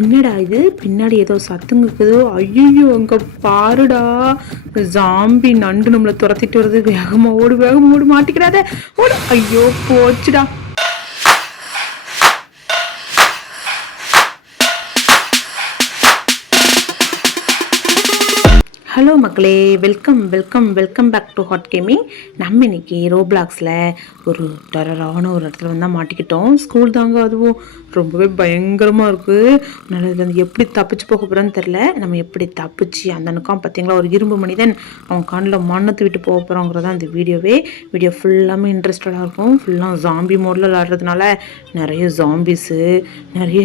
என்னடா இது பின்னாடி ஏதோ சத்தம் இருக்குதோ? ஐயோ அங்க பாருடா, ஜாம்பி நண்டு நம்மளை துரத்திட்டு வருது. வேகமா ஓடு, வேகமா ஓடு, மாட்டிக்கிறாத ஓடு. ஐயோ போச்சுடா. ஹலோ மக்களே, welcome welcome welcome back to hot gaming. நம்ம இன்னைக்கு ரோப்ளாக்ஸில் ஒரு டெரரான ஒரு இடத்துல வந்தால் மாட்டிக்கிட்டோம். ஸ்கூல் தாங்க, அதுவும் ரொம்பவே பயங்கரமாக இருக்குது. அதனால் இதில் வந்து எப்படி தப்பிச்சு போக போகிறோன்னு தெரில. நம்ம எப்படி தப்பிச்சு அந்த அனுக்காம் பார்த்தீங்களா, ஒரு இரும்பு மனிதன் அவன் கண்ணில் மண்ணத்தை விட்டு போக போகிறோங்கிறதான் இந்த வீடியோ ஃபுல்லாமே இன்ட்ரெஸ்டடாக இருக்கும். ஃபுல்லாக ஜாம்பி மோடில் விளாட்றதுனால நிறைய ஜாம்பிஸு, நிறைய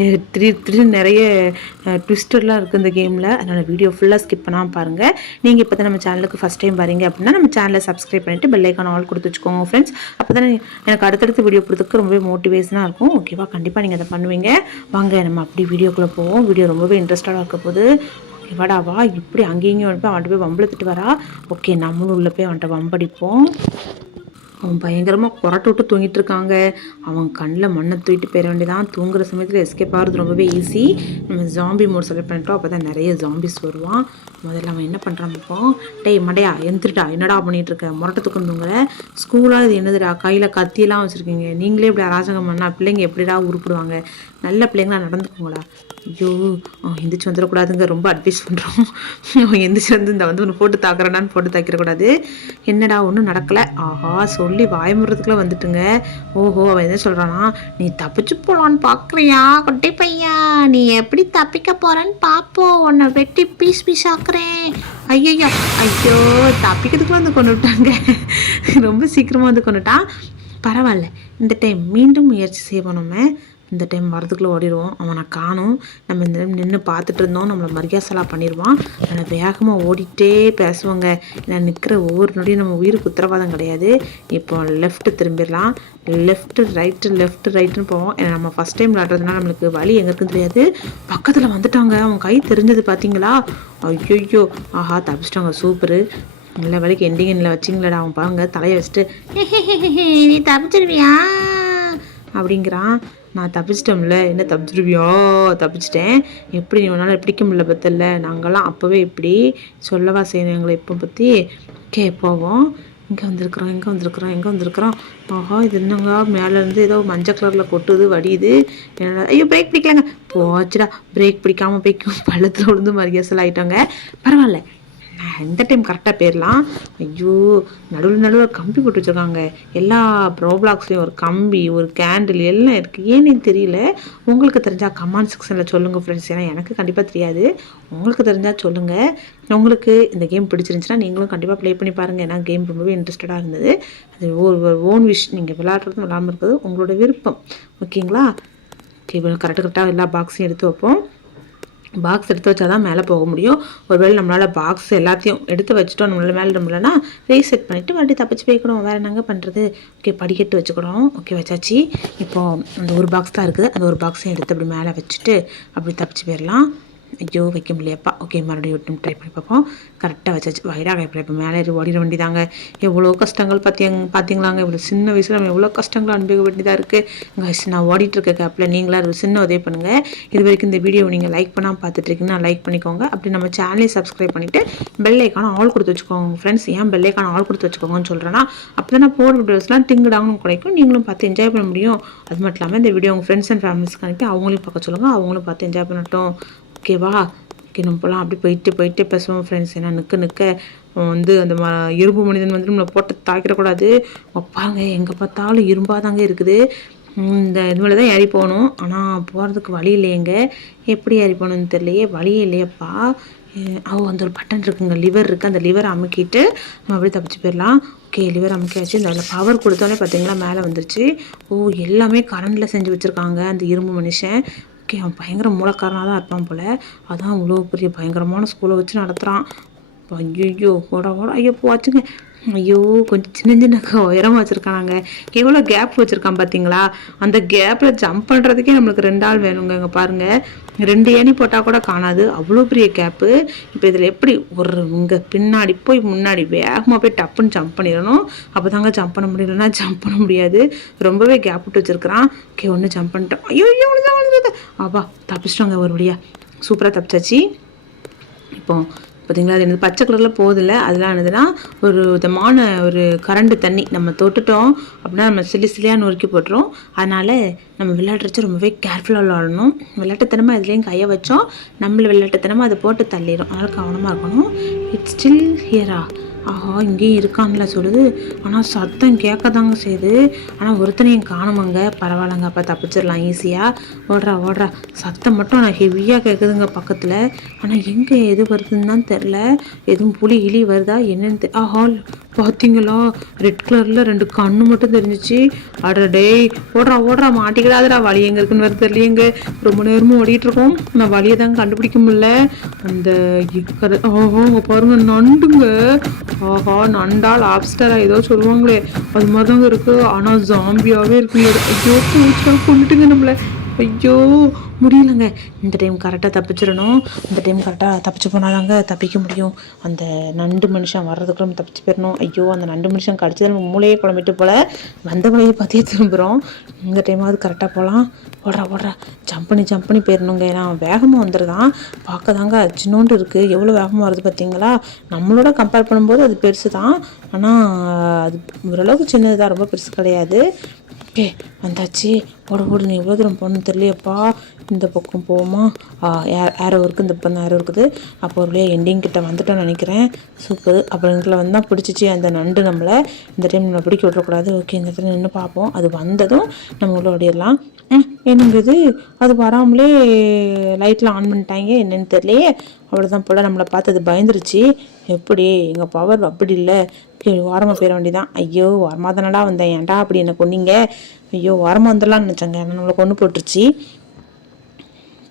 நிறைய ட்விஸ்டர்லாம் இருக்குது இந்த கேமில். அதனால் வீடியோ ஃபுல்லாக ஸ்கிப் பண்ணாமல் பாருங்கள். நீங்கள் இப்போ தான் நம்ம சேனலுக்கு ஃபஸ்ட் டைம் வரீங்க அப்படின்னா நம்ம சேனலை சப்ஸ்கிரைப் பண்ணிவிட்டு பெல் ஐக்கான் ஆல் கொடுத்து வச்சுக்கோங்க ஃப்ரெண்ட்ஸ். அப்போ தான் எனக்கு அடுத்தடுத்து வீடியோ கொடுத்துக்கு ரொம்பவே மோட்டிவேஷனாக இருக்கும். ஓகேவா, கண்டிப்பாக நீங்கள் அதை பண்ணுவீங்க. வாங்க நம்ம அப்படி வீடியோக்குள்ளே போவோம். வீடியோ ரொம்பவே இன்ட்ரெஸ்டாக இருக்க போது. வடாவா இப்படி அங்கேயும் வந்துட்டு அவன்கிட்ட போய் வம்பளத்துட்டு வரா. ஓகே, நம்மளும் உள்ளே போய் அவன்கிட்ட வம்படிப்போம். அவன் பயங்கரமாக கொரட்டை விட்டு தூங்கிட்டு இருக்காங்க. அவன் கண்ணில் மண்ணை தூக்கிட்டு போயிட வேண்டியதான். தூங்குற சமயத்தில் எஸ்கேப் ஆகிறது ரொம்பவே ஈஸி. நம்ம ஜாம்பி மோட் செலக்ட் பண்ணிட்டோம், அப்போ தான் நிறைய ஜாம்பிஸ் வருவான். முதல்ல அவன் என்ன பண்ணுறான் இப்போ, டேய் மடையா எந்திரிட்டா, என்னடா பண்ணிகிட்டு இருக்க, முரட்டை தூக்குறவங்க ஸ்கூலாக இது என்னதுடா, கையில் கத்தியெல்லாம் வச்சுருக்கீங்க, நீங்களே இப்படி அராஜகம் பண்ணால் பிள்ளைங்க எப்படிடா உருப்பிடுவாங்க, நல்ல பிள்ளைங்களா நடந்துக்குங்களா. ஐயோ அவன் எந்திரிச்சு வந்துடக்கூடாதுங்க, ரொம்ப அட்வைஸ் பண்ணுறோம். அவன் எந்திரிச்சு வந்து இந்த வந்து ஒன்று போட்டு தாக்குறானான்னு போட்டு தாக்கிடக்கூடாது. என்னடா ஒன்றும் நடக்கலை, ஆஹா சொல்லி வாயமுறதுக்குள்ளே வந்துட்டுங்க. ஓஹோ, அவன் என்ன சொல்கிறானா, நீ தப்பிச்சு போகலான்னு பார்க்குறியா குட்டி பையா, நீ எப்படி தப்பிக்க போகிறான்னு பார்ப்போம், உன்னை வெட்டி பீஸ் பீஸ் ஆக்குறேன். ஐயோ ஐயோ, தப்பிக்கிறதுக்குள்ள வந்து கொண்டு விட்டாங்க. ரொம்ப சீக்கிரமாக வந்து கொண்டுட்டான். பரவாயில்ல, இந்த டைம் மீண்டும் முயற்சி செய்வோம். நம்ம இந்த டைம் வரதுக்குள்ளே ஓடிடுவோம். அவனை காணும். நம்ம இந்த டைம் நின்று பார்த்துட்டு இருந்தோம், நம்மளை மரியாசலாக பண்ணிடுவான். அதனால் வேகமாக ஓடிட்டே பேசுவாங்க. நான் நிற்கிற ஒவ்வொரு நொடியும் நம்ம உயிருக்கு உத்தரவாதம் கிடையாது. இப்போ லெஃப்ட்டு திரும்பிடலாம், லெஃப்ட்டு ரைட்டுன்னு போவோம். ஏன்னா நம்ம ஃபஸ்ட் டைம் விளாட்றதுனால நம்மளுக்கு வழி எங்கே இருக்குன்னு தெரியாது. பக்கத்தில் வந்துட்டாங்க, அவன் கை தெரிஞ்சது பார்த்தீங்களா. ஐயோ ஆஹா தப்பிச்சிட்டாங்க, சூப்பரு. நல்ல வேலைக்கு எண்டிங்கில் வச்சிங்களடா. அவன் பாருங்க தலையை வச்சுட்டு நீ தப்பிச்சிருவியா அப்படிங்கிறான். நான் தப்பிச்சிட்டோம்ல, என்ன தப்பிச்சிருவியா, தப்பிச்சிட்டேன், எப்படி நீ உன்னால் பிடிக்க முடியல பத்தல, நாங்கள்லாம் அப்போவே இப்படி சொல்லவா செய்யணும் எங்களை இப்போ பற்றி. போவோம். இங்கே வந்திருக்கிறோம். ஆஹா இது என்னங்க, மேலேருந்து ஏதோ மஞ்சள் கலரில் கொட்டுது, வடியுது. என்னடா, ஐயோ பிரேக் பிடிக்கலாங்க, போச்சுடா, பிரேக் பிடிக்காமல் போய்க்கும், பள்ளத்தில் விழுந்து மரியாசல் ஆகிட்டோங்க. பரவாயில்ல, இந்த டைம் கரெக்டாக போயிடலாம். ஐயோ நடுவில் கம்பி போட்டு வச்சுருக்காங்க. எல்லா ப்ரோப்ளாக்ஸ்லேயும் ஒரு கம்பி, ஒரு கேண்டில் எல்லாம் இருக்குது. ஏன்னு தெரியல. உங்களுக்கு தெரிஞ்சால் கமெண்ட் செக்ஷனில் சொல்லுங்கள் ஃப்ரெண்ட்ஸ். ஏன்னா எனக்கு கண்டிப்பாக தெரியாது, உங்களுக்கு தெரிஞ்சால் சொல்லுங்கள். உங்களுக்கு இந்த கேம் பிடிச்சிருந்துச்சுன்னா நீங்களும் கண்டிப்பாக ப்ளே பண்ணி பாருங்கள். ஏன்னா கேம் ரொம்பவே இன்ட்ரெஸ்டடாக இருந்தது. அது ஒரு ஓன் விஷ், நீங்கள் விளையாடுறதும் விளாடாமல் இருக்கிறது உங்களோட விருப்பம். ஓகேங்களா. ஓகே, கரெக்டாக எல்லா பாக்ஸையும் எடுத்து வைப்போம். பாக்ஸ் எடுத்து வச்சா தான் மேலே போக முடியும். ஒருவேளை நம்மளால் பாக்ஸ் எல்லாத்தையும் எடுத்து வச்சுட்டோம், நம்மளால் மேலே நம்மளனா ரீசெட் பண்ணிவிட்டு மறுபடியும் தப்பிச்சு போய்க்கணும். வேறு என்னங்க பண்ணுறது. ஓகே, படிக்கட்டு வச்சுக்கிறோம். ஓகே வச்சாச்சு. இப்போது அந்த ஒரு பாக்ஸ் தான் இருக்குது, அந்த ஒரு பாக்ஸையும் எடுத்து அப்படி மேலே வச்சுட்டு அப்படி தப்பிச்சு போயிடலாம். ஐயோ வைக்க முடியப்பா. ஓகே, மறுபடியும் ட்ரை பண்ணி பார்ப்போம். கரெக்டாக வச்சாச்சு. வயிறாக இப்போ மேலே ஓடிட வேண்டியதாங்க. எவ்வளோ கஷ்டங்கள் பார்த்தீங்களாங்க. இவ்வளோ சின்ன வயசில் நம்ம எவ்வளோ கஷ்டங்கள் அனுபவிக்க வேண்டியதாக இருக்குது. நான் ஓடிட்டுருக்க கேப்பில் நீங்களாம் ஒரு சின்ன உதவி பண்ணுங்கள். இது வரைக்கும் இந்த வீடியோவை நீங்கள் லைக் பண்ணாமல் பார்த்துட்ருக்கீங்கன்னா லைக் பண்ணிக்கோங்க. அப்படி நம்ம சேனலை சப்ஸ்கிரைப் பண்ணிவிட்டு பெல் ஐக்கான ஆல் கொடுத்து வச்சுக்கோங்க ஃப்ரெண்ட்ஸ். ஏன் பெல் ஐக்கான ஆல் கொடுத்து வச்சுக்கோங்கன்னு சொல்கிறேன்னா, அப்போ தான் நான் போடுற வீடியோஸ்லாம் டிங்குடாங்கன்னு கிடைக்கும், நீங்களும் பார்த்து என்ஜாய் பண்ண முடியும். அது மட்டும் இல்லாமல் இந்த வீடியோ உங்கள் ஃப்ரெண்ட்ஸ் அண்ட் ஃபேமிலிஸ்க்கு அனுப்பி அவங்களையும் பார்க்க சொல்லுங்கள், அவங்களும் பார்த்து என்ஜாய் பண்ணட்டும். ஓகேவா. ஓகே, நம்ம போகலாம். அப்படி போயிட்டு பேசுவோம் ஃப்ரெண்ட்ஸ். ஏன்னா நிற்க வந்து அந்த இரும்பு மனிதன் வந்து நம்மளை போட்டு தாக்கிடக்கூடாது. பாருங்க எங்கே பார்த்தாலும் இரும்பாக தாங்க இருக்குது. இந்த இது மேலே தான் ஏறி போகணும், ஆனால் போகிறதுக்கு வழி இல்லையேங்க. எப்படி ஏறி போகணுன்னு தெரியலையே, வழியே இல்லையப்பா. அந்த ஒரு பட்டன் இருக்குங்க, லிவர் இருக்குது, அந்த லிவரை அமுக்கிட்டு நம்ம அப்படியே தப்பிச்சு போயிடலாம். ஓகே, லிவர் அமுக்கியாச்சு. இந்த அதில் பவர் கொடுத்தோன்னே பார்த்தீங்களா மேலே வந்துருச்சு. எல்லாமே கரண்டில் செஞ்சு வச்சுருக்காங்க அந்த இரும்பு மனுஷன். ஓகே, அவன் பயங்கர மூலக்காரனாக தான் இருப்பான் போல். அதான் இவ்வளோ பெரிய பயங்கரமான ஸ்கூலை வச்சு நடத்துகிறான். ஐயோ ஓட ஐயோ போச்சுங்க. ஐயோ! கொஞ்சம் சின்ன சின்ன உயரமா வச்சுருக்காங்க. எவ்வளோ கேப் வச்சுருக்கான் பார்த்தீங்களா? அந்த கேப்பில் ஜம்ப் பண்ணுறதுக்கே நம்மளுக்கு 2 ஆள் வேணுங்க. இங்க பாருங்க. 2 ஏணி போட்டால் கூட காணாது. அவ்வளோ பெரிய கேப்பு. இப்போ இதில் எப்படி ஒரு இங்கே பின்னாடி போய் முன்னாடி வேகமாக போய் டப்புன்னு ஜம்ப் பண்ணிடணும். அப்போ தாங்க ஜம்ப் பண்ண முடியலன்னா ஜம்ப் பண்ண முடியாது. ரொம்பவே கேப் விட்டு வச்சுருக்கிறான். ஓகே, ஒன்று ஜம்ப் பண்ணிட்டோம். ஐயோ ஐயோ விழுதான். அப்பா தப்பிச்சிட்டோங்க ஒரு வழியா. சூப்பராக தப்பிச்சாச்சு. இப்போ பார்த்தீங்களா, அது என்னது பச்சை கலரில் போதில்ல, அதெல்லாம் என்னதுன்னா ஒரு விதமான ஒரு கரண்டு தண்ணி நம்ம தொட்டுட்டோம் அப்படின்னா நம்ம சிலியாக நொறுக்கி போட்டுரும். அதனால் நம்ம விளையாடுறச்சு ரொம்பவே கேர்ஃபுல்லாக விளையாடணும். விளையாட்டுத்தனமாக இதுலேயும் கையை வச்சோம் நம்மளை விளையாட்டுத்தனமாக அதை போட்டு தள்ளிடும். அதனால் கவனமாக இருக்கணும். It's still ஹியரா. ஆஹா, இங்கேயும் இருக்கான்ல சொல்லுது. ஆனால் சத்தம் கேட்க தாங்க செய்யுது. ஆனால் ஒருத்தனையும் காணுமாங்க. பரவாயில்லங்க, அப்போ தப்பிச்சிடலாம் ஈஸியாக. ஓடுறா. சத்தம் மட்டும் ஆனால் ஹெவியாக கேட்குதுங்க பக்கத்தில். ஆனால் எங்கே எது வருதுன்னு தான் தெரில. எதுவும் புலி கிளி வருதா என்னன்னு ஆஹா, பார்த்தீங்களா, ரெட் கலரில் 2 கண்ணு மட்டும் தெரிஞ்சிச்சு. அடடே, ஓடுறா மாட்டிக்கிடாதடா. வழி எங்கே இருக்குன்னு வருது தெரியலையேங்க. ரொம்ப நேரமும் ஓடிட்டுருக்கோம். நான் வழியை தாங்க கண்டுபிடிக்க முடியல. அந்த ஆஹா, அங்கே பாருங்க நண்டுங்க. ஆஹா, நண்டா லாப்ஸ்டரா ஏதோ சொல்லுவாங்களே அது மாதிரி தாங்க இருக்குது. ஆனால் ஜாம்பியாகவே இருக்குங்க. ஐயோ, கொண்டுட்டுங்க நம்மளை. ஐயோ, முடியலைங்க. இந்த டைம் கரெக்டாக தப்பிச்சிடணும். இந்த டைம் கரெக்டாக தப்பிச்சு போனாதாங்க தப்பிக்க முடியும். அந்த நண்டு மனுஷன் வர்றதுக்குள்ள நம்ம தப்பிச்சு போயிடணும். ஐயோ, அந்த நண்டு மனுஷன் கடிச்சது நம்ம மூளையே குழம்பிட்டு போல வந்த வழியை பார்த்தே திரும்புகிறோம். இந்த டைமாவது கரெக்டாக போகலாம். ஓடுறா ஜம்ப் பண்ணி போயிடணுங்க. ஏன்னா வேகமாக வந்துடுதான். பார்க்க தாங்க சின்னோண்டு இருக்குது. எவ்வளோ வேகமாக வருது பார்த்தீங்களா? நம்மளோட கம்பேர் பண்ணும்போது அது பெருசு தான். ஆனால் அது ஓரளவுக்கு சின்னது தான், ரொம்ப பெருசு கிடையாது. ஓகே, வந்தாச்சு. ஓடு நீ எவ்வளோ தூரம் போகணுன்னு தெரியலையப்பா. இந்த பக்கம் போவோமா? ஏரோ இருக்குது, இந்த பக்கம் ஏரோ இருக்குது. அப்போ ஒரு வழியாக எண்டிங் கிட்ட வந்துட்டோன்னு நினைக்கிறேன். சூப்பர். அப்புறம் எங்களை வந்தால் பிடிச்சிச்சு அந்த நண்டு நம்மளை. இந்த டைம் நம்மளை பிடிக்க விட்றக்கூடாது. ஓகே, இந்த இடத்துல நின்று பார்ப்போம். அது வந்ததும் நம்ம உள்ள ஓடிடலாம். என்னங்குது அது வராமலே லைட்டில் ஆன் பண்ணிட்டாங்க. என்னன்னு தெரியலையே. அவ்வளோதான் போல் நம்மளை பார்த்து அது பயந்துருச்சு. எப்படி எங்கள் பவர் அப்படி இல்லை. ஓரமாக போயிட வேண்டியதான். ஐயோ, ஓரமாக தானடா வந்தேன், ஏன்டா அப்படி என்ன கொன்னீங்க? ஐயோ, ஓரமாக வந்துடலான்னு நினச்சாங்க. ஏன்னா நம்மளை கொண்டு போட்டுருச்சு.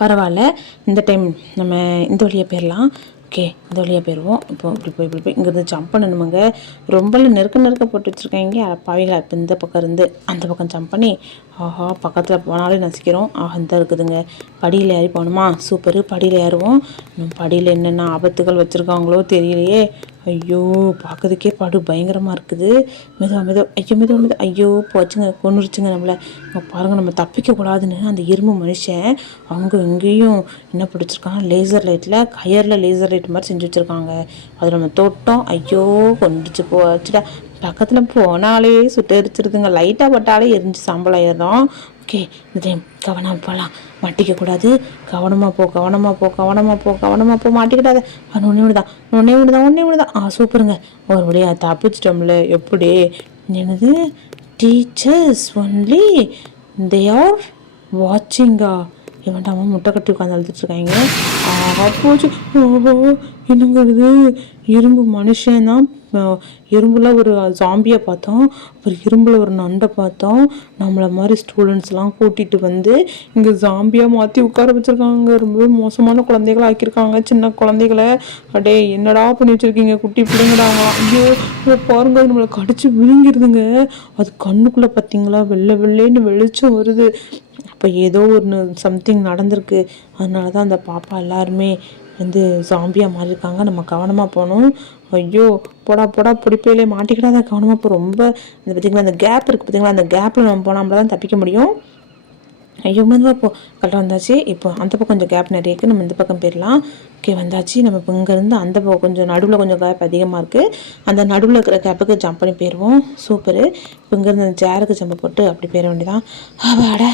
பரவாயில்ல, இந்த டைம் நம்ம இந்த வழியாக போயிடலாம். ஓகே, இந்த வழியாக போயிடுவோம். இப்போ இப்படி போய் இங்கேருந்து ஜம்ப் பண்ணணுமுங்க. ரொம்பலாம் நெருக்க போட்டு வச்சுருக்காங்க பாவிகளா. இப்போ இந்த பக்கம் இருந்து அந்த பக்கம் ஜம்ப் பண்ணி ஆஹா, பக்கத்தில் போனாலே நசிக்கிறோம். ஆஹா, இந்த இருக்குதுங்க. படியில் ஏறி போகணுமா? சூப்பரு. படியில் ஏறுவோம். படியில் என்னென்ன ஆபத்துகள் வச்சுருக்காங்களோ தெரியலையே. ஐயோ, பார்க்கறதுக்கே படு பயங்கரமாக இருக்குது. மெதுவாக ஐயோ போச்சுங்க, கொன்னுருச்சுங்க நம்மளை. பாருங்கள், நம்ம தப்பிக்கக்கூடாதுன்னு அந்த இரும்பு மனுஷன் அவங்க எங்கேயும் என்ன பிடிச்சிருக்காங்க, லேசர் லைட்டில் கயரில் லேசர் லைட் மாதிரி செஞ்சு வச்சுருக்காங்க. அது நம்ம தொட்டோம். ஐயோ, கொண்டுச்சு போச்சுடா. பக்கத்தில் போனாலே சுட்டு எரிச்சிருதுங்க. லைட்டாக பட்டாலே எரிஞ்சு சாம்பல் ஆயிடும். ஓகே, இந்த டைம் கவனமாக போகலாம். மாட்டிக்கக்கூடாது. கவனமாக போ மாட்டிக்கிட்டாத. ஒன்றே ஒன்று தான். சூப்பருங்க. ஒரு வழியாக தப்பிச்சிட்டோம்ல. எப்படி என்னது டீச்சர்ஸ் ஒன்லி தே ஆர் வாட்சிங்கா? இவன்டாமா முட்டை கட்டி உட்காந்து அழுதுட்ருக்காங்க. போச்சு. ஓஹோ, என்னங்கிறது இரும்பு மனுஷன் தான். இரும்பில் ஒரு ஜாம்பியை பார்த்தோம். அப்புறம் இரும்பில் ஒரு நண்டை பார்த்தோம். நம்மளை மாதிரி ஸ்டூடெண்ட்ஸ்லாம் கூட்டிகிட்டு வந்து இங்கே ஜாம்பியாக மாற்றி உட்கார வச்சுருக்காங்க. ரொம்பவே மோசமான குழந்தைகளை ஆக்கியிருக்காங்க. சின்ன குழந்தைகளை அடே என்னடா பண்ணி வச்சுருக்கீங்க, குட்டி பிள்ளைங்கடாங்க. ஐயோ, பாருங்க, நம்மளை கடிச்சு விழுங்கிருதுங்க. அது கண்ணுக்குள்ளே பார்த்தீங்களா வெள்ளைன்னு வெளிச்சம் வருது. அப்போ ஏதோ ஒன்று சம்திங் நடந்திருக்கு. அதனால தான் அந்த பாப்பா எல்லாருமே வந்து ஜாம்பியாக மாறியிருக்காங்க. நம்ம கவனமாக போகணும். ஐயோ, போடா பிடிப்பையிலே மாட்டிக்கிட்டாத. கவனமாக போ. ரொம்ப இந்த பார்த்திங்களா, அந்த கேப் இருக்குது பார்த்திங்களா, அந்த கேப்பில் நம்ம போனால் தான் தப்பிக்க முடியும். ஐயோ, மெதுவாக போ. கரெக்டாக வந்தாச்சு. இப்போ அந்த பக்கம் கொஞ்சம் கேப் நிறைய இருக்குது. நம்ம இந்த பக்கம் போயிடலாம். ஓகே, வந்தாச்சு. நம்ம இப்போ இங்கேருந்து அந்த பக்கம் கொஞ்சம் நடுவில் கொஞ்சம் கேப் அதிகமாக இருக்குது. அந்த நடுவில் இருக்கிற கேப்புக்கு ஜம்ப் பண்ணி போயிடுவோம். சூப்பரு. இப்போ இங்கேருந்து அந்த சேருக்கு ஜம்ப் போட்டு அப்படி போயிட வேண்டியதான். அட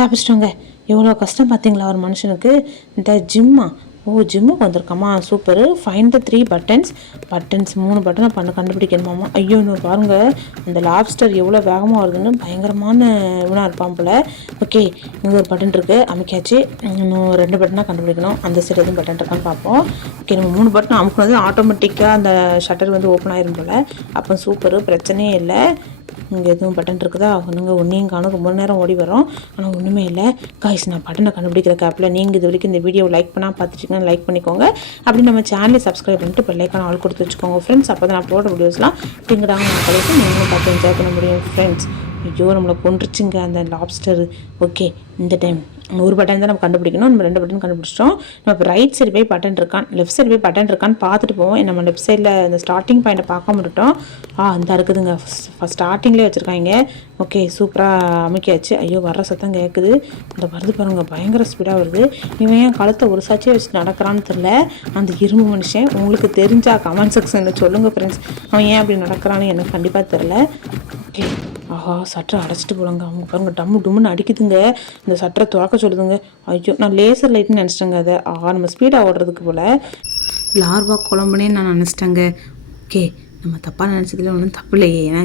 தப்பிச்சிட்டோங்க. எவ்வளோ கஷ்டம் பார்த்தீங்களா ஒரு மனுஷனுக்கு. இந்த ஜிம்முக்கு வந்திருக்காமா. சூப்பரு. Find the 3 buttons. 3 பட்டனை கண்டுபிடிக்கணுமாமா. ஐயோ, இன்னும் பாருங்கள், அந்த லாப்ஸ்டர் எவ்வளோ வேகமாக வருதுன்னு பயங்கரமான இவனாக இருப்பான் போல். ஓகே, இங்கே ஒரு பட்டன் இருக்குது, அமைக்காச்சு. இன்னும் 2 பட்டனாக கண்டுபிடிக்கணும். அந்த சைடு எதுவும் பட்டன் இருக்கான்னு பார்ப்போம். ஓகே, நம்ம 3 பட்டன் அமுக்குனது ஆட்டோமேட்டிக்காக அந்த ஷட்டர் வந்து ஓப்பன் ஆயிரும் போல். அப்போ சூப்பரு, பிரச்சனையே இல்லை. இங்கே எதுவும் பட்டன் இருக்குதா? ஒன்றுங்க ஒன்றையும் காணும். ரொம்ப நேரம் ஓடி வரோம், ஆனால் ஒன்றுமே இல்லை. காய்ஸ், நான் பட்டனை கண்டுபிடிக்கிற கேப்பில் நீங்கள் இது வரைக்கும் இந்த வீடியோ லைக் பண்ணால் பார்த்துட்டிங்கன்னா லைக் பண்ணிக்கோங்க. அப்படி நம்ம சேனலை சப்ஸ்கிரைப் பண்ணிட்டு பெல்லைக்கான ஆள் கொடுத்து வச்சுக்கோங்க ஃப்ரெண்ட்ஸ். அப்போ தான் நான் போடுற வீடியோஸ்லாம் டிங்கடாங்க நான் கடைசி நீங்களும் பார்த்து என்ஜாய் பண்ண முடியும் ஃப்ரெண்ட்ஸ். ஐயோ, நம்மளை கொண்டுருச்சுங்க அந்த லாப்ஸ்டர். ஓகே, இந்த டைம் ஒரு பட்டன் தான் நம்ம கண்டுபிடிக்கணும். நம்ம 2 பட்டன் கண்டுபிடிச்சிட்டோம். நம்ம இப்போ ரைட் சைடு போய் பட்டன் இருக்கான், லெஃப்ட் சைடு போய் பட்டன் இருக்கான்னு பார்த்துட்டு போவோம். நம்ம லெஃப்ட் சைடில் இந்த ஸ்டார்டிங் பாயிண்ட்டை பார்க்க மாட்டோம். இந்த இருக்குதுங்க, ஸ்டார்டிங்லேயே வச்சுருக்காங்க. ஓகே, சூப்பராக அமைக்காச்சு. ஐயோ, வர்ற சத்தம் கேட்குது. இந்த வருது பாருங்க, பயங்கர ஸ்பீடாக வருது. இவன் ஏன் கழுத்தை ஒரு சாட்சியை வச்சு நடக்கிறான்னு தெரில. அந்த இரும்பு மனுஷன் உங்களுக்கு தெரிஞ்சா கமெண்ட் செக்ஷனில் சொல்லுங்கள் ஃப்ரெண்ட்ஸ். அவன் ஏன் அப்படி நடக்கிறான்னு எனக்கு கண்டிப்பாக தெரில. ஓகே, சட்டரை அடைச்சிட்டு போலங்க. அவங்க பாருங்க, டம்மு டும்முன்னு அடிக்குதுங்க. இந்த சட்டரை துறக்க சொல்லுதுங்க. ஐயோ, நான் லேசர் லைட்னு நினச்சிட்டேங்க. அதை நம்ம ஸ்பீடாக ஓடுறதுக்கு போல் லார்வா குழம்புனே நான் நினச்சிட்டேங்க. ஓகே, நம்ம தப்பாக நினச்சதுல ஒன்றும் தப்பு இல்லையே. ஏன்னா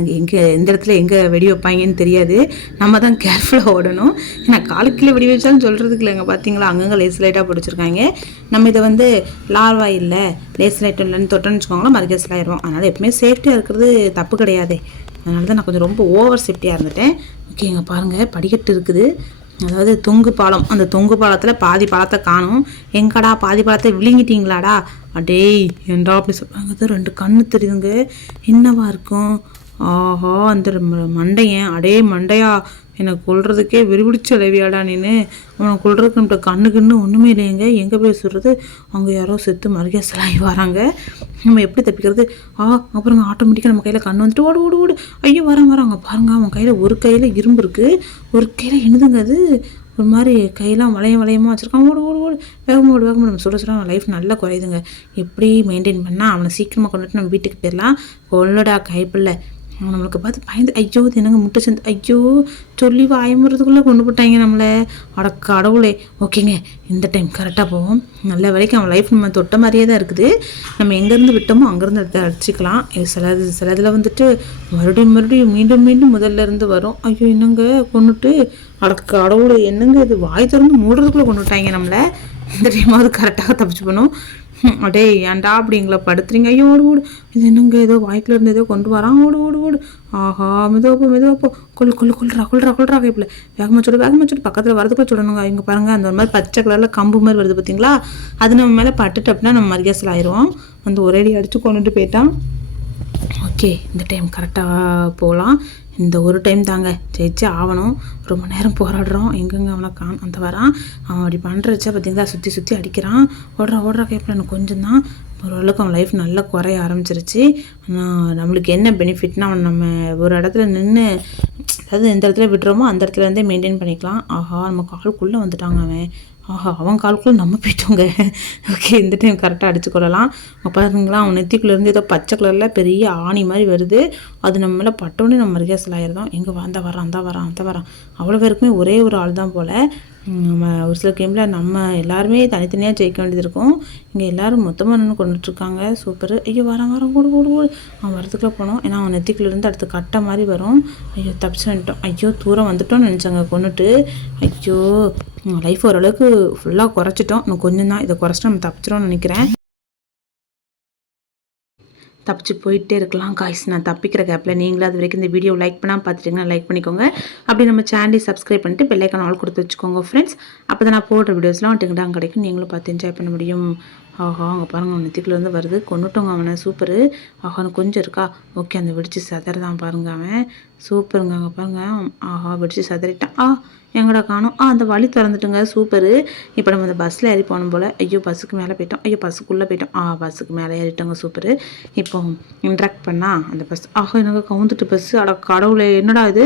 எந்த இடத்துல எங்கே வெடி வைப்பாங்கன்னு தெரியாது. நம்ம தான் கேர்ஃபுல்லாக ஓடணும். ஏன்னா காலுக்கீழே வெடி வச்சாலும் சொல்கிறதுக்கு இல்லைங்க. பார்த்தீங்களா, அங்கங்கே லேஸ் லைட்டாக பிடிச்சிருக்காங்க. நம்ம இதை லார்வா இல்லை, லேஸ் லைட் இல்லைன்னு தொட்டோன்னு வச்சுக்கோங்களேன், மறுகேஸில் ஆயிடுவோம். அதனால் எப்பவுமே சேஃப்டியாக இருக்கிறது தப்பு கிடையாது. அதனால தான் நான் கொஞ்சம் ரொம்ப ஓவர் சேஃப்டியாக இருந்துட்டேன். ஓகே, இங்கே பாருங்கள், படிக்கட்டு இருக்குது. அதாவது தொங்கு பாலம். அந்த தொங்கு பாலத்தில் பாதி பாலத்தை காணும். எங்கடா பாதி பாலத்தை விழுங்கிட்டீங்களாடா? அடேய் என்றா அப்படி சொல்கிறாங்க. 2 கண்ணு தெரியுதுங்க. என்னவா இருக்கும்? அந்த மண்டையன். அடே மண்டையா, எனக்கு கொள்றதுக்கே விரிபிடிச்ச அளவியாடா நீனு. அவனை கொள்றதுக்கு நம்மகிட்ட கண்ணுக்குன்னு ஒன்றுமே இல்லைங்க. எங்கே போய் சொல்கிறது? அவங்க யாரோ செத்து மறுகேசலாகி வராங்க. நம்ம எப்படி தப்பிக்கிறது? அப்புறம் ஆட்டோமேட்டிக்காக நம்ம கையில் கண்ணு வந்துட்டு ஓடு ஓடு ஓடு. ஐயோ, வராங்க பாருங்க. அவன் கையில் ஒரு கையில் இரும்பு இருக்குது, ஒரு கையில் என்னதுங்க அது, ஒரு மாதிரி கையெல்லாம் வளையமாக வச்சுருக்கான். ஓடு ஓடு ஓடு, வேகமாக நம்ம சுட லைஃப் நல்லா குறையுதுங்க. எப்படி மெயின்டைன் பண்ணால் அவனை சீக்கிரமாக கொண்டுட்டு நம்ம வீட்டுக்கு போயிடலாம். கொள்ளடா கைப்பில்லை. நம்மளுக்கு பார்த்து பயந்து, ஐயோ இது என்னங்க முட்டை சந்து, ஐயோ சொல்லி வாயமுறதுக்குள்ளே கொண்டு போட்டாங்க நம்மளை. அட கடவுளே. ஓகேங்க, இந்த டைம் கரெக்டாக போவோம். நல்ல வரைக்கும் அவன் லைஃப் நம்ம தொட்ட மாதிரியே தான் இருக்குது. நம்ம எங்கேருந்து விட்டோமோ அங்கேருந்து எடுத்து அடிச்சுக்கலாம். சிலதில் மறுபடியும் மீண்டும் முதல்ல இருந்து வரும். ஐயோ, என்னங்க கொண்டுட்டு, அட கடவுளே, என்னங்க இது வாய் திறந்து மூடுறதுக்குள்ளே கொண்டு விட்டாங்க நம்மளை. இந்த டைமாவது கரெக்டாக தப்பிச்சு போனோம். அடே ஏன்டா அப்படிங்களா படுத்துறீங்க? ஐயோ, ஓடு ஓடு. இது என்னங்க ஏதோ வாய்க்குள்ள இருந்து ஏதோ கொண்டு வரான். ஓடு ஓடு ஓடு. மெதுவாப்போ கொள்றா கைப்பில். வேகமாக சுடு. பக்கத்தில் வரதுக்குள்ள சுடணுங்க. இங்கே பாருங்க, அந்த ஒரு மாதிரி பச்சை கலரில் கம்பு மாதிரி வருது பார்த்தீங்களா? அது நம்ம மேலே பட்டுட்டு அப்படின்னா நம்ம மரியாசல் ஆயிடுவோம். அந்த ஒரேடி அடித்து கொண்டுட்டு போயிட்டான். ஓகே, இந்த டைம் கரெக்டாக போகலாம். இந்த ஒரு டைம் தாங்க ஜெயிச்சு ஆகணும். ரொம்ப நேரம் போராடுறோம், எங்கெங்கே அவனை அந்த வரான். அவன் அப்படி பண்ணுறச்சா பார்த்தீங்களா, சுற்றி அடிக்கிறான். ஓடுறா கைப்பில். எனக்கு கொஞ்சம் தான் ஓரளவுக்கு அவன் லைஃப் நல்லா குறைய ஆரம்பிச்சிருச்சு. ஆனால் நம்மளுக்கு என்ன பெனிஃபிட்னா, அவன் நம்ம ஒரு இடத்துல நின்று, அதாவது எந்த இடத்துல விடுறோமோ அந்த இடத்துல இருந்தே மெயின்டைன் பண்ணிக்கலாம். நம்ம காலுக்குள்ளே வந்துட்டாங்க அவன். அவன் காலுக்குள்ளே நம்ம போயிட்டோங்க. ஓகே, இந்த டைம் கரெக்டாக அடிச்சுக்கொள்ளலாம். பாருங்களா, அவன் நெத்திக்குள்ளேருந்து ஏதோ பச்சை கலரில் பெரிய ஆணி மாதிரி வருது. அது நம்ம மேலே பட்டோன்னே நம்ம ரிஹர்சல் ஆகிருந்தோம். எங்கே அந்த வரான். அவ்வளோ பேருக்குமே ஒரே ஒரு ஆள் தான் போல். நம்ம ஒரு சில கேமில் நம்ம எல்லாருமே தனித்தனியாக ஜெயிக்க வேண்டியது இருக்கும். இங்கே எல்லோரும் மொத்தமாக நின்று கொண்டுட்ருக்காங்க. சூப்பர். ஐயோ, வரான். ஓடு. அவன் வரதுக்குள்ளே போனோம். ஏன்னா அவன் நெத்திக்குள்ளேருந்து அடுத்து கட்டை மாதிரி வரும். ஐயோ, தப்பிச்சு வந்துட்டோம். ஐயோ, தூரம் வந்துட்டோம்னு நினச்சாங்க கொண்டுட்டு. ஐயோ, லைஃப் ஓரளவுக்கு ஃபுல்லாக குறைச்சிட்டோம். இன்னும் கொஞ்சம் தான், இதை குறைச்சிட்டு நம்ம தப்பிச்சிட்டோம்னு நினைக்கிறேன். தப்பிச்சு போயிட்டே இருக்கலாம் காய்ஸ். நான் தப்பிக்கிற கேப்பில் நீங்களும் அது வரைக்கும் இந்த வீடியோ லைக் பண்ணால் பார்த்துட்டிங்கன்னா லைக் பண்ணிக்கோங்க. அப்படி நம்ம சேனலை சப்ஸ்கிரைப் பண்ணிட்டு பெல்லைக்கான ஆல் கொடுத்து வச்சுக்கோங்க ஃப்ரெண்ட்ஸ். அப்போ தான் நான் போடுற வீடியோஸ்லாம் டிங்கடாங்க கிடைக்கும், நீங்களும் பார்த்து என்ஜாய் பண்ண முடியும். அங்கே பாருங்கள், நெத்திக்குள்ளேருந்து வருது. கொண்டுட்டோங்க அவனை. சூப்பரு. அவனுக்கு கொஞ்சம் இருக்கா? ஓகே, அந்த வெடிச்சு சதறதான் பாருங்க அவன். சூப்பருங்க. அங்கே பாருங்கள், வெடிச்சு சதறிட்டான். எங்கடா காணும்? அந்த வழி திறந்துட்டுங்க. சூப்பரு. இப்போ நம்ம அந்த பஸ்ஸில் ஏறி போகணும் போல். ஐயோ, பஸ்ஸுக்கு மேலே போயிட்டோம். ஐயோ, பஸ்ஸுக்குள்ளே போயிட்டோம். பஸ்ஸுக்கு மேலே ஏறிட்டோங்க. சூப்பரு. இப்போ இன்ட்ராக்ட் பண்ணால் அந்த பஸ் எனக்கு கவுந்துட்டு பஸ்ஸு. அட கடவுளே, என்னடா இது?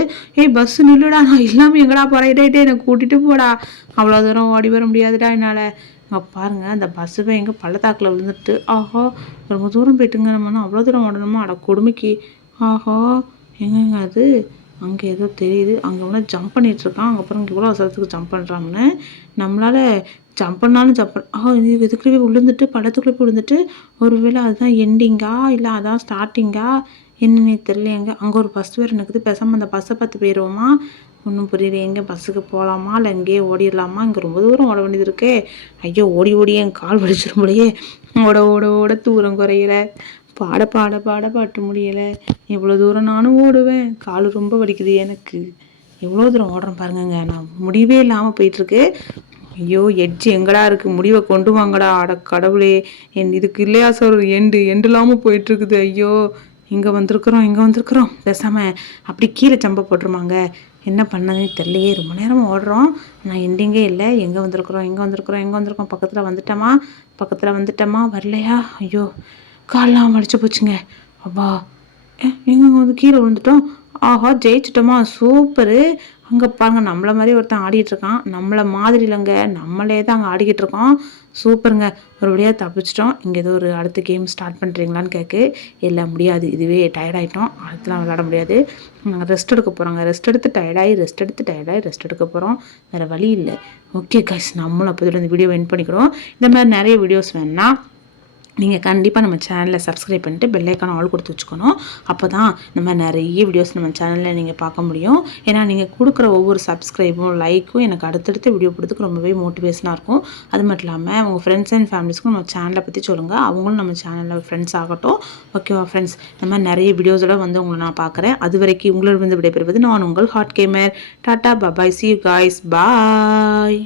பஸ்ஸு நில்லுடா, நான் இல்லாமல் எங்கடா போகிறேன்? எனக்கு கூட்டிகிட்டு போடா. அவ்வளோ தூரம் ஓடி வர முடியாதுடா என்னால். பாருங்கள், அந்த பஸ்ஸு போய் எங்கே பள்ளத்தாக்கில் விழுந்துட்டு. ரொம்ப தூரம் போயிட்டுங்க. நம்ம அவ்வளோ தூரம் ஓடணுமா? அட கொடுமைக்கு. எங்கங்க அது? அங்கே ஏதோ தெரியுது. அங்கே ஒன்று ஜம்ப் பண்ணிகிட்ருக்கான். அப்புறம் இவ்வளோ அவசரத்துக்கு ஜம்ப் பண்ணுறாங்கன்னு நம்மளால் ஜம்ப் பண்ணாலும் இதுக்குள்ளே போய் விழுந்துட்டு, படத்துக்குள்ளே போய் விழுந்துட்டு, ஒரு வேளை அதுதான் எண்டிங்கா இல்லை அதான் ஸ்டார்டிங்கா என்னன்னு தெரியலையேங்க. அங்கே ஒரு பஸ் வேறு இருக்குது. பேசாமல் அந்த பஸ்ஸை பார்த்து போயிடுவோமா? ஒன்றும் புரியல. எங்கே பஸ்ஸுக்கு போகலாமா இல்லை எங்கேயே ஓடிடலாமா? இங்கே ரொம்ப தூரம் ஓட வேண்டியது இருக்கே. ஐயோ, ஓடி என் கால் வலிச்சிரும் போலையே. ஓட தூரம் குறையில. பாட பாட பாட பாட்டு முடியலை. எவ்வளோ தூரம் நானும் ஓடுவேன். கால் ரொம்ப வலிக்குது எனக்கு. எவ்வளோ தூரம் ஓடுறேன் பாருங்கங்க. நான் முடிவே இல்லாமல் போயிட்டுருக்கு. ஐயோ எட்ஜ் எங்கடா இருக்குது, முடிவை கொண்டு வாங்கடா. அட கடவுளே, இதுக்கு இல்லையா சார் ஒரு எண்டு இல்லாமல் போயிட்டுருக்குது. ஐயோ இங்கே வந்திருக்கிறோம் பேசாமல் அப்படி கீழே சம்பை போட்டுருமாங்க. என்ன பண்ணதுன்னு தெரியலையே. ரொம்ப நேரம் ஓடுறோம், நான் எண்டிங்கே இல்லை. எங்கே வந்திருக்கிறோம் பக்கத்தில் வந்துட்டோமா வரலையா? ஐயோ கால்லாம் வலிச்சு போச்சுங்க. அப்பா எங்கே வந்து கீழே விழுந்துட்டோம். ஆஹா ஜெயிச்சிட்டோமா, சூப்பரு. அங்கே பாருங்க நம்மளை மாதிரி ஒருத்தன் ஆடிட்டு இருக்கான். நம்மளை மாதிரி இல்லைங்க, நம்மளே தான் அங்கே ஆடிக்கிட்டு இருக்கோம். சூப்பருங்க, ஒரு வழியாக தப்பிச்சிட்டோம். இங்கே ஏதோ ஒரு அடுத்த கேம் ஸ்டார்ட் பண்ணுறீங்களான்னு இல்லை முடியாது, இதுவே டயர்டாயிட்டோம், அடுத்தலாம் விளையாட முடியாது. நாங்கள் ரெஸ்ட் எடுக்க போகிறோங்க. ரெஸ்ட் எடுத்து டயர்டாகி ரெஸ்ட் எடுக்க போகிறோம். வேறு வழி இல்லை. ஓகே கைஸ், நம்மளும் அப்போ இந்த வீடியோ எண்ட் பண்ணிக்கிறோம். இந்த மாதிரி நிறைய வீடியோஸ் வேணுன்னா நீங்கள் கண்டிப்பாக நம்ம சேனலை சப்ஸ்கிரைப் பண்ணிட்டு பெல்லைக்கான ஆல் கொடுத்து வச்சுக்கணும். அப்போ தான் இந்த மாதிரி நிறைய வீடியோஸ் நம்ம சேனலில் நீங்கள் பார்க்க முடியும். ஏன்னா நீங்கள் கொடுக்குற ஒவ்வொரு சப்ஸ்கிரைபும் லைக்கும் எனக்கு அடுத்தடுத்த வீடியோ போடுறதுக்கு ரொம்பவே மோட்டிவேஷனாக இருக்கும். அது மட்டும் இல்லாமல் உங்கள் ஃப்ரெண்ட்ஸ் அண்ட் ஃபேமிலிஸ்க்கும் நம்ம சேனலை பற்றி சொல்லுங்கள், அவங்களும் நம்ம சேனலில் ஃப்ரெண்ட்ஸ் ஆகட்டும். ஓகேவா ஃப்ரெண்ட்ஸ், இந்த மாதிரி நிறைய வீடியோஸோட வந்து உங்களை நான் பார்க்குறேன். அது வரைக்கும் உங்களிடம் விடைபெறுவது நான் உங்கள் ஹாட் கேமர். டாட்டா bye bye, see you guys, bye.